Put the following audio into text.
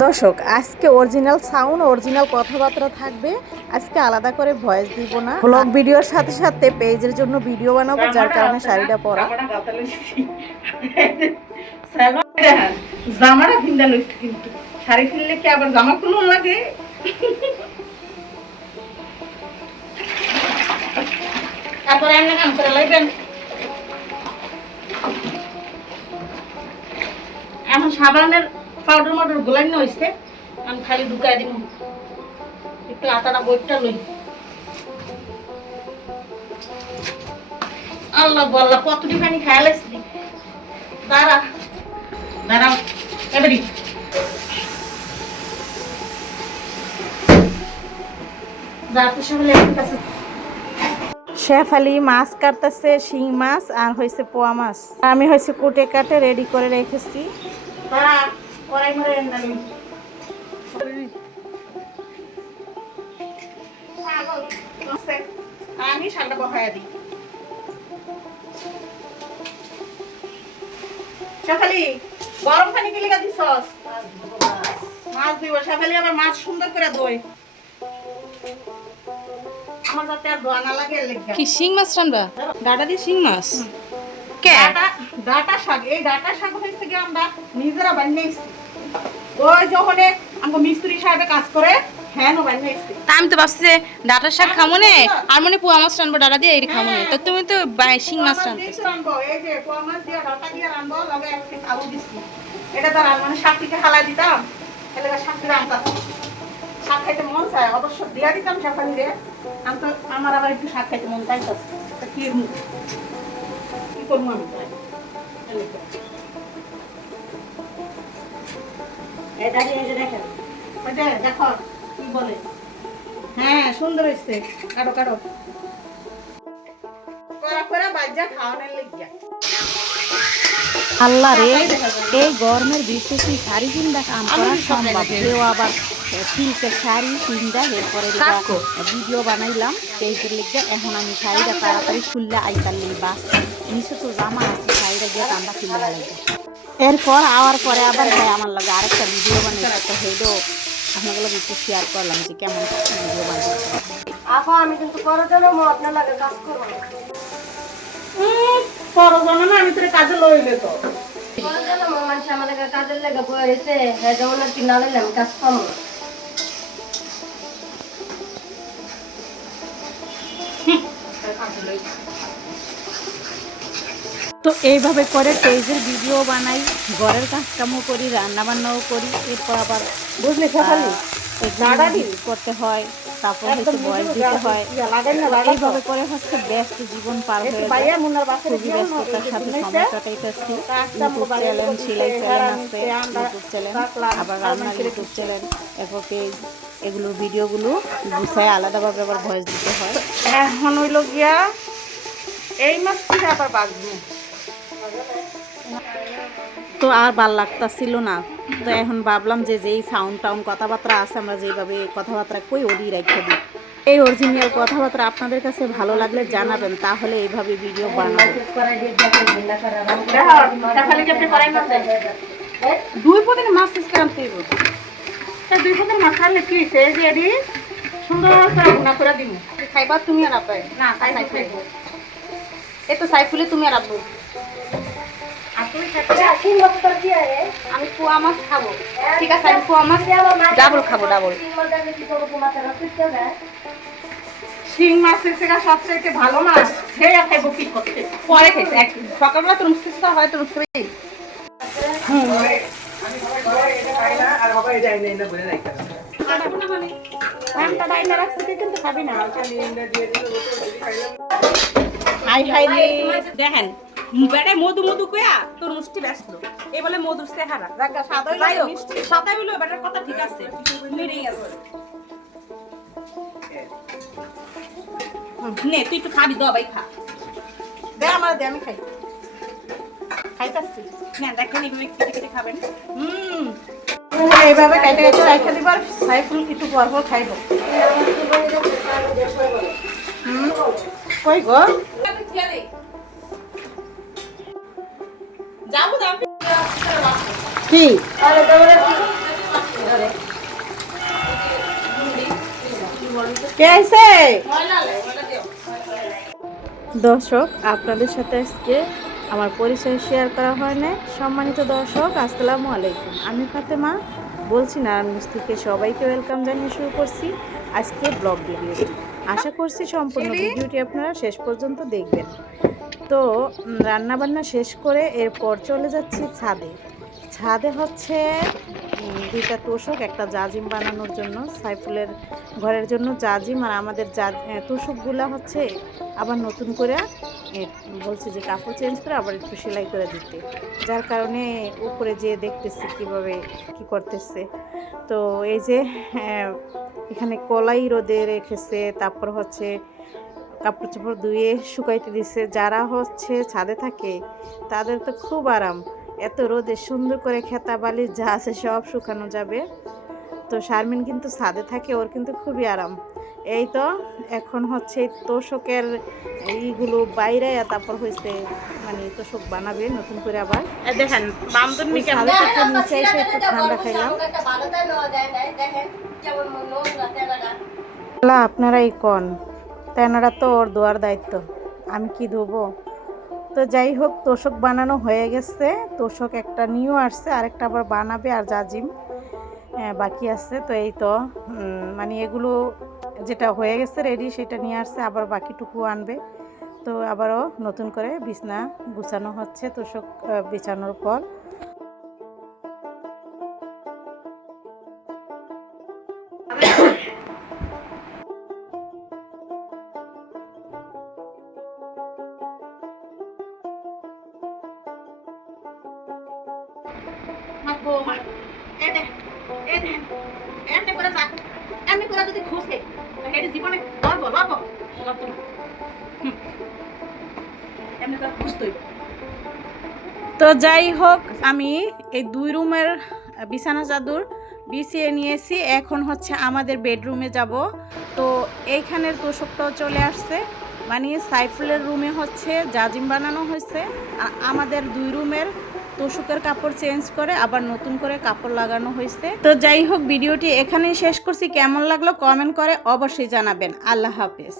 দর্শক আজকে original sound original কথাবার্তা থাকবে। আজকে আলাদা করে ভয়েস দিব না, ব্লগ ভিডিওর সাথে সাথে পেজের জন্য ভিডিও বানাবো, যার কারণে শাড়িটা পরা। জামাটা ভিন্দা লইছি, কিন্তু শাড়ি কিনলে কি আবার জামা খুলুন লাগে? তারপরে এমনি কাম করে লাইবেন। এখন সাবানের পাউডার মাউডার গোলাই না হয়েছে, আমি খালি ঢুকাই দিব। একটু আটাটা বইটা লই। আল্লাহ বল্লা কতটি পানি খাইয়া লাগছি। দাঁড়া দাঁড়া এবারে যা কিছু হলে কাছে শেফালি মাছ কাটতেছে, শিং মাছ আর হয়েছে পোয়া মাছ। আমি হয়েছে কুটে কাটে রেডি করে রেখেছি। দাঁড়া কড়াই মরে এনে আমি শাকটা বসাইয়া দিই। শেফালি গরম পানি কি লেগে দিছস? মাছ দিব। শেফালি আবার মাছ সুন্দর করে ধোয়, আমার যাতে আর ধোয়া না লাগে লেগে। কি শিং মাছ রান্না? ডাটা দিয়ে শিং মাছ কে? ডাটা শাক। এই ডাটা শাক হইছে কি আমরা নিজেরা বানাইছি। ওই যখন আমরা মিস্ত্রি সাহেবে কাজ করে হ্যাঁ নো বানাইছি। তা আমি তো ভাবছি যে ডাটা শাক খামো না, আর মনে পোয়া মাছ রানবো ডাটা দিয়ে এই খামো না। তো তুমি তো শিং মাছ রানতে। এই যে পোয়া মাছ দিয়ে ডাটা দিয়ে রানবো, লগে এক পিস আলু দিছি। এটা তো মানে শাকটিকে হালাই দিতাম, এলে শাকটি রান্তাছি। শাক খাইতে মন চায়, অবশ্য দিয়া দিতাম শাকালি রে। আমি তো আমার আবার একটু শাক খাইতে মন চাইতাছে। তা কি করবো আমি? দেখো কি বলে। হ্যাঁ সুন্দর হয়েছে। কাটো কাটো করা করে বাজ্যা খাওয়ানোর লেগে। আল্লাহ রে, এই গরমের ভিতরে শাড়ি কিনবা কাম করা সম্ভব? কেউ আবার সিল্কের শাড়ি কিনবা, এরপরে ভিডিও বানাইলাম পেজের লেগে। এখন আমি শাড়িটা তাড়াতাড়ি খুললে আইতালি বাস নিচে তো জামা আছে, শাড়িটা গিয়ে কান্দা কিনতে লাগবে। এরপর আওয়ার পরে আবার আমার লাগে আরেকটা ভিডিও বানাইছে, তো হেডও আপনাদের একটু শেয়ার করলাম যে কেমন ভিডিও বানাইছে। আপা আমি কিন্তু পরজনে আপনার লাগে কাজ করব না। পরজনে না, আমি তোর কাজে লইলে তো পরজনে মানুষ আমাদের কাজের লাগে বয়ে রয়েছে, হ্যাঁ যেমন আর কি না লইলে আমি কাজ পাবো না। তো এইভাবে করে পেজের ভিডিও বানাই, ঘরের কাজকামও করি, রান্নাবান্নাও করি, এরপর আবার বুঝলি করতে হয়, তারপর হচ্ছে বয়স দিতে হয়। এইভাবে করে হচ্ছে ব্যস্ত জীবন পার হয়ে যায়। খুবই ব্যস্ততার সাথে সময় কাটাইতেছি। ইউটিউব চ্যানেল, সেলাই চ্যানেল আছে, ইউটিউব চ্যানেল, আবার রান্নার ইউটিউব চ্যানেল, এরপর পেজ, এগুলোর ভিডিওগুলো গুছায় আলাদাভাবে আবার ভয়েস দিতে হয়। এখন হইল গিয়া এই মাছ থেকে আবার বাঁচবো। তো আর ভাল লাগতাছিল না, তো এখন ভাবলাম যে যেই সাউন্ড টাউন্ড কথাবার্তা আছে আমরা যেইভাবে কথাবার্তা কই ওদি রেখে দিই। এই অরিজিনাল কথাবার্তা আপনাদের কাছে ভালো লাগলে জানাবেন, তাহলে এইভাবে ভিডিও বানাবো। দুই পদিন মাছ শেষ আনতে হইব। দুই পদিন মাছ আনলে কি হয়েছে যে এটি সুন্দর করে ভুনা করে দিব। খাইবা তুমি আর আপাই? না খাইব। এই তো সাইফুলে তুমি আর আব্বু। আমি পোয়া মাছ খাবো। ঠিক আছে, আমি পোয়া মাছ ডাবল খাবো, ডাবল। শিং মাছ সবচেয়ে ভালো মাছ। খেয়ে খাইবো কি করতে, পরে খেয়েছে সকালবেলা তো রুস্তি হয়, তো রুস্তি দেখেন বেড়ে মধু মধু কয়া তোর মুষ্টি ব্যস্ত, এই বলে মধুর চেহারা। সাদা হইলো বেটার কথা ঠিক আছে, নে তুই একটু খাবি, দ ভাই খা। দে আমার দে, আমি খাই। খাইতাছি না দেখেন এইভাবে কেটে কেটে খাবেন। এইভাবে কেটে কেটে রাখা দিবার, সাইফুল একটু পর পর খাইব। কই গো যাবো কি কে আইছে? দর্শক, আপনাদের সাথে আজকে আমার পরিচয় শেয়ার করা হয় না। সম্মানিত দর্শক, আসসালামু আলাইকুম। আমি ফাতেমা বলছি নারায়ণগঞ্জ থেকে। সবাইকে ওয়েলকাম জানিয়ে শুরু করছি আজকে ব্লগ ভিডিওটি। আশা করছি সম্পূর্ণ ভিডিওটি আপনারা শেষ পর্যন্ত দেখবেন। তো রান্নাবান্না শেষ করে এরপর চলে যাচ্ছি ছাদে। ছাদে হচ্ছে দুইটা তোষক, একটা জাজিম বানানোর জন্য, সাইফুলের ঘরের জন্য জাজিম, আর আমাদের তোষকগুলা হচ্ছে আবার নতুন করে বলছে যে কাপড় চেঞ্জ করে আবার একটু সেলাই করে দিতে, যার কারণে উপরে যেয়ে দেখতেছি কীভাবে কি করতেছে। তো এই যে এখানে কলাই রোদে রেখেছে, তারপর হচ্ছে কাপড় চোপড় ধুয়ে শুকাইতে দিছে। যারা হচ্ছে ছাদে থাকে তাদের তো খুব আরাম, এত রোদে সুন্দর করে খেতা বালি যা আছে সব শুকানো যাবে। তো শারমিন কিন্তু ছাদে থাকে, ওর কিন্তু খুবই আরাম। এই তো এখন হচ্ছে তোষকের এইগুলো বাইরে, তারপর হয়েছে মানে তোষক বানাবে নতুন করে আবার। দেখেন বামদন মিকে ছাদে থেকে নিচে এসে একটু ঠান্ডা খাইলাম। আপনারাই কন, তেনারা তো ওর দোয়ার দায়িত্ব, আমি কি ধোবো? তো যাই হোক, তোষক বানানো হয়ে গেছে। তোষক একটা নিয়েও আসছে, আরেকটা আবার বানাবে, আর জাজিম বাকি আছে। তো এই তো মানে এগুলো যেটা হয়ে গেছে রেডি সেটা নিয়ে আসছে, আবার বাকিটুকু আনবে। তো আবারও নতুন করে বিছনা গুছানো হচ্ছে তোষক বিছানোর পর। এমনি করে যাক, এমনি করে যদি খুঁজে হেঁটে জীবনে লড়বো লড়বো লড়তো না। এমনি করে খুঁজতই। তো যাই হোক, আমি এই 2 রুমের বিছানা চাদর বিছিয়ে নিয়েছি। এখন হচ্ছে আমাদের বেডরুমে যাব। তো এইখানের তোষকটাও চলে আসছে, মানে সাইফুলের রুমে হচ্ছে জাজিম বানানো হয়েছে, আর আমাদের 2 রুমের তোষকের কাপড় চেঞ্জ করে আবার নতুন করে কাপড় লাগানো হয়েছে। তো যাই হোক, ভিডিওটি এখানেই শেষ করছি। কেমন লাগলো কমেন্ট করে অবশ্যই জানাবেন। আল্লাহ হাফেজ।